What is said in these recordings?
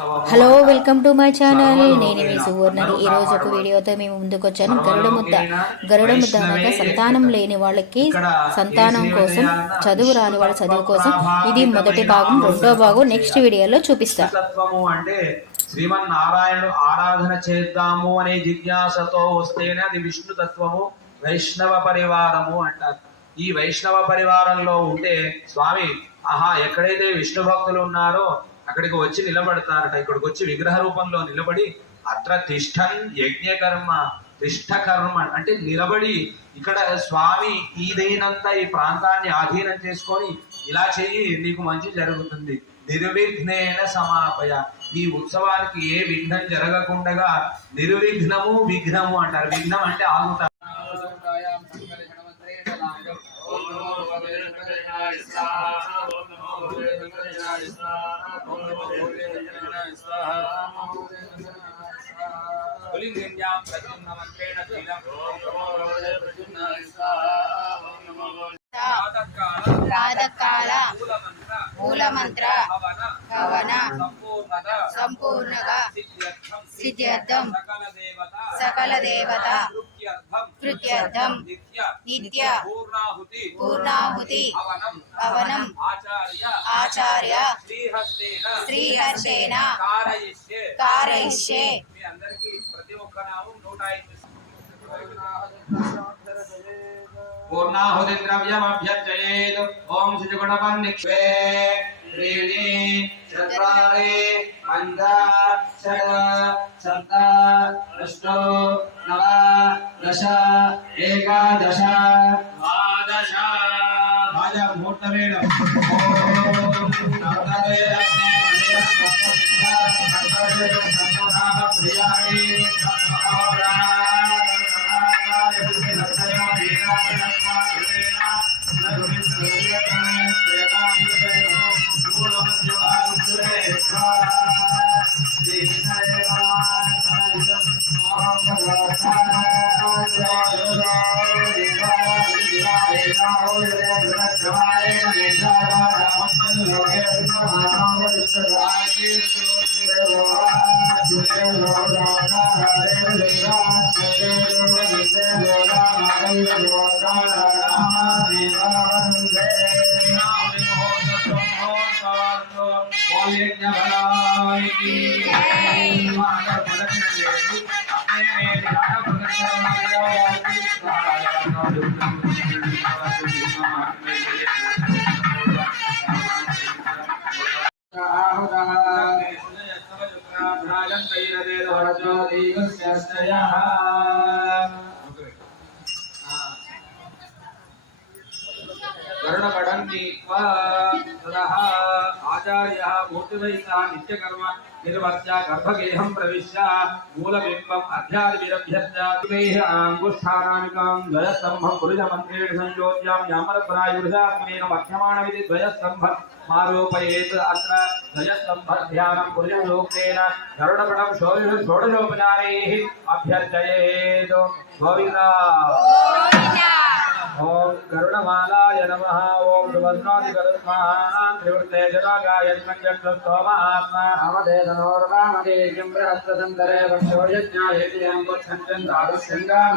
Hello welcome to my channel. నేను మీ సువర్ణని. ఈ రోజు ఒక వీడియోతో మేము ముందుకు వచ్చాను గరుడ ముద్ద. గరుడ ముద్ద అనగా సంతానం లేని వాళ్ళకి సంతానం కోసం చదువు రాని వాళ్ళ చదువు కోసం ఇది మొదటి భాగం. రెండో భాగం నెక్స్ట్ వీడియోలో చూపిస్తా. తత్వము అంటే శ్రీమన్నారాయణుడు ఆరాధన చేద్దాము అనే జిజ్ఞాసతో వస్తేనే అది విష్ణు తత్వము వైష్ణవ పరివారము అంటారు. ఈ వైష్ణవ పరివారంలో ఉంటే స్వామి ఆహా ఎక్కడైతే విష్ణు భక్తులు ఉన్నారో అక్కడికి వచ్చి నిలబడతారట. ఇక్కడికి వచ్చి విగ్రహ రూపంలో నిలబడి అత్ర తిష్టన్ యజ్ఞకర్మ తిష్ట కర్మ అంటే నిలబడి ఇక్కడ స్వామి ఈదైనంత ఈ ప్రాంతాన్ని ఆధీనం చేసుకొని ఇలా చెయ్యి నీకు మంచి జరుగుతుంది. నిర్విఘ్నేన సమాపయ. ఈ ఉత్సవానికి ఏ విఘ్నం జరగకుండా నిర్విఘ్నము విఘ్నము అంటారు. విఘ్నం అంటే ఆగుతారు ప్రాతకాల మూలమంత్ర భవన సంపూర్ణగా సిద్ధ్యర్థం. సకల దేవత కృత్యర్థం నిత్య పూర్ణాహుతి పూర్ణాహుతి అవనం అవనం ఆచార్య ఆచార్య శ్రీహస్తేన శ్రీహర్షేణ కారయిష్యే కారయిష్యే మీ అందరికీ ప్రతి ఒక్క నామం నూట ఐదు పూర్ణాహుతి ద్రవ్యమభ్యర్చయేత్ ఓం శ్రీగుణపన్నిక్షే త్రీణి చత్వారి పంచ షడ్ సప్త అష్టో నవ దశ ఏకాదశ ద్వాదశ రాజ ముహూర్తమేణ ఓం నవదే ప్రియాణి आचार्यः मूर्तिवैसः नित्यकर्म निर्वर्त्य गर्भगेहं प्रविश्य मूलबिम्बम् अध्यादिविरभ्यश्च विवेह अङ्गुष्ठानानिकां द्वयस्तम्भं पुरुषमन्त्रेण संयोज्यां यामरप्रायुर्षात्मेन मध्यमाणमिति द्वयस्तम्भम् आरोपयेत् अत्र द्वयस्तम्भध्यानं पुरुषलोकेन गरुडपडं षोडश षोडशोपचारैः अभ्यर्चयेत् गोविन्दा। ఓం గరుడమాలాయ నమ. ఓం సువర్ణోది గరుత్మానాం త్రివృతే జనాగాయ స్తోమాత్మా అవధేతనోర్వామదేశం బృహస్పతంతరే వక్షోయజ్ఞాయేతి అంబుద్ధంతం దారుశృంగాం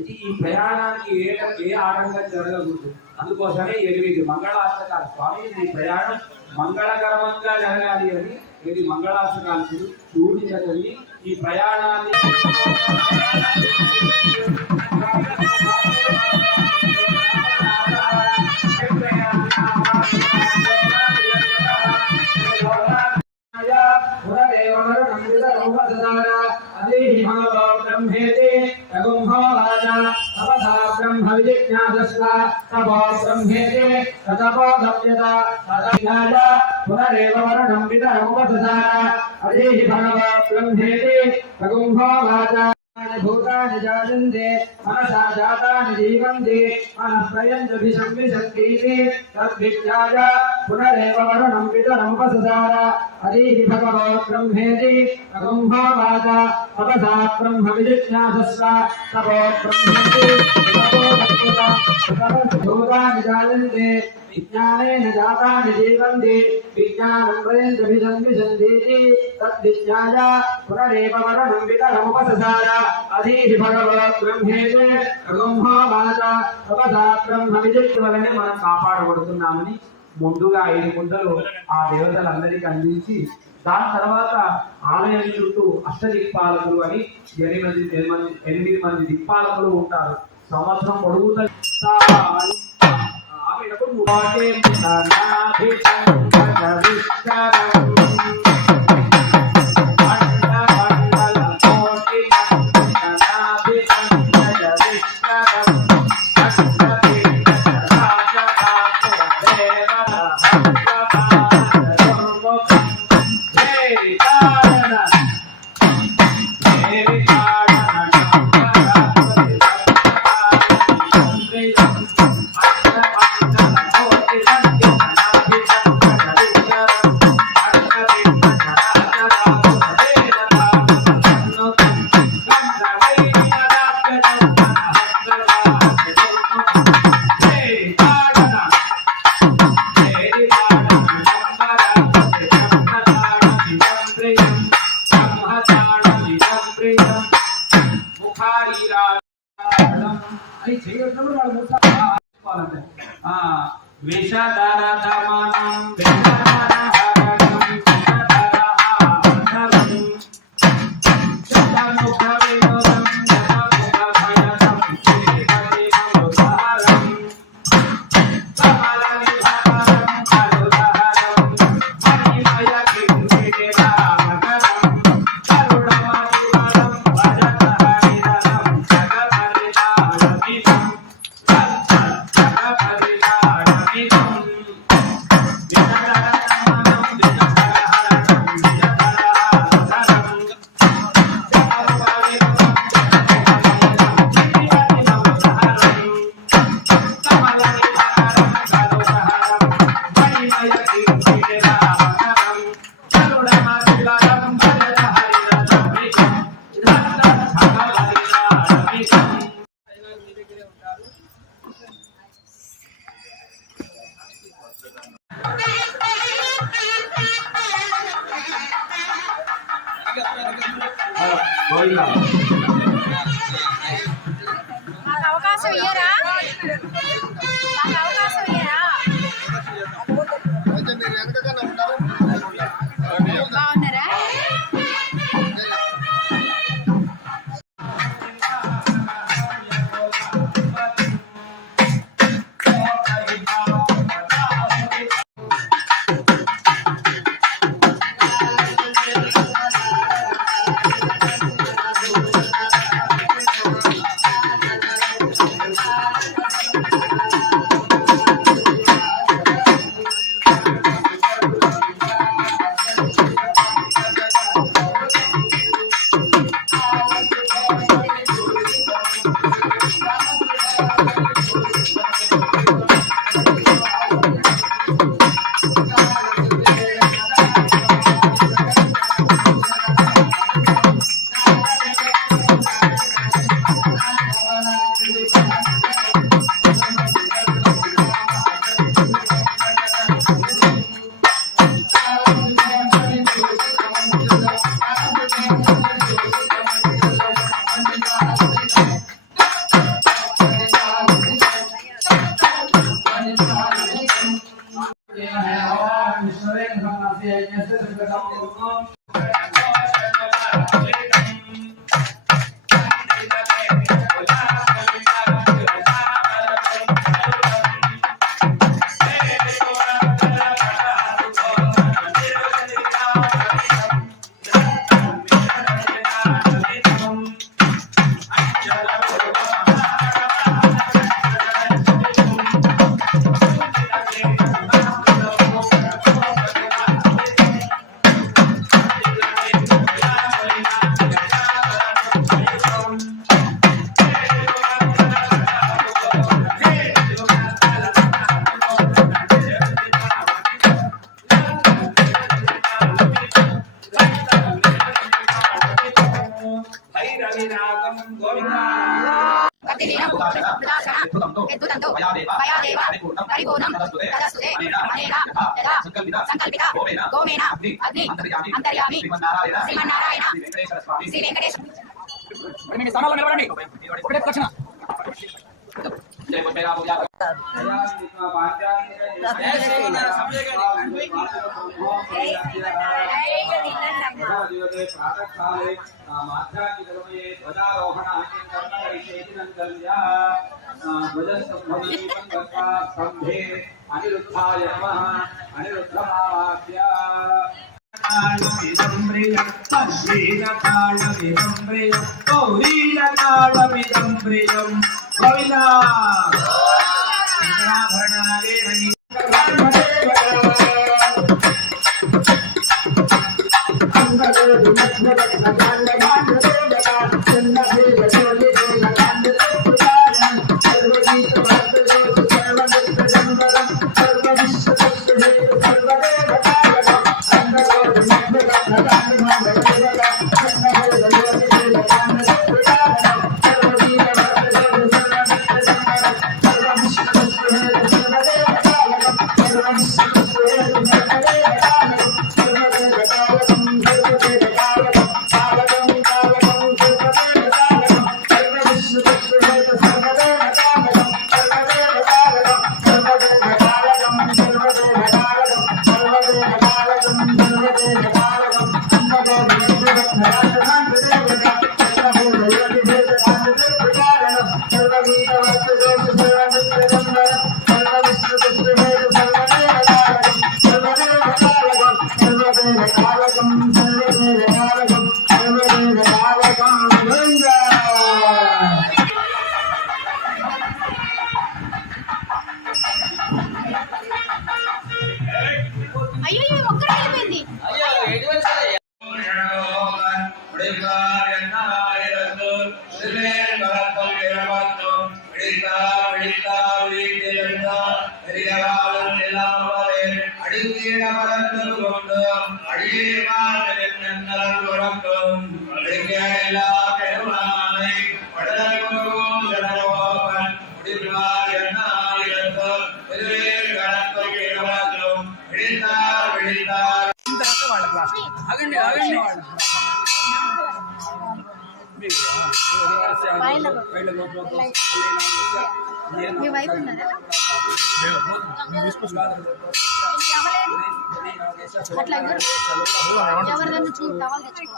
ఇది ఈ ప్రయాణానికి ఏ ఏ ఆటంకం జరగకూడదు అందుకోసమే ఎనిమిది మంగళాష్టకాలు స్వామి ఈ ప్రయాణం మంగళకరమంగా జరగాలి అని ఇది మంగళాష్టకాలు చూడి ఈ ప్రయాణాన్ని अधीहि भगवो ब्रह्मेति प्रगुम्भो वाचा జాతాని జాయందే మనసా జాతాని జీవందే మనస్వయంజభిసంవిసంగీతే తద్విద్యాయ పునరేవ వరుణం పితరముపసదార హరిహి భగవో విజ్ఞానం ప్రయంతభిసంవిసంధీతి తద్విజ్ఞాయ పునరేవ వరుణం పితరముపసదార మనం కాపాడబడుతున్నామని ముందుగా ఐదు గుంటలు ఆ దేవతలందరికీ అందించి దాని తర్వాత ఆలయం చుట్టూ అష్టదిక్పాలకులు అని ఎనిమిది ఎనిమిది మంది దిక్పాలకులు ఉంటారు. సంవత్సరం పొడుగుతా అని చేయొచ్చినప్పుడు వాళ్ళు మూడు శ్రీమన్నారాయణ శ్రీ వెంకటేశ్వర మీ స్థానాల్లో నిలబడండి ఒకటే ప్రదక్షిణ ప్రాతకాలే మాధ్యాన్నికమయే ధ్వజారోహణ ధ్వజస్తంభే అనిరుద్ధాయ నమ అనిరుద్ధమావాక్య తంబ్రియ శ్రీల తాళమి తంబ్రియ గౌరీల తాళమి తంబ్రియం గోవిందా! శంకరాభరణాలే మీ వైపు ఉన్నారా అట్లా ఎవరు ఎవరిదన్నా చూడు టవల్ తెచ్చుకో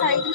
సైకిల్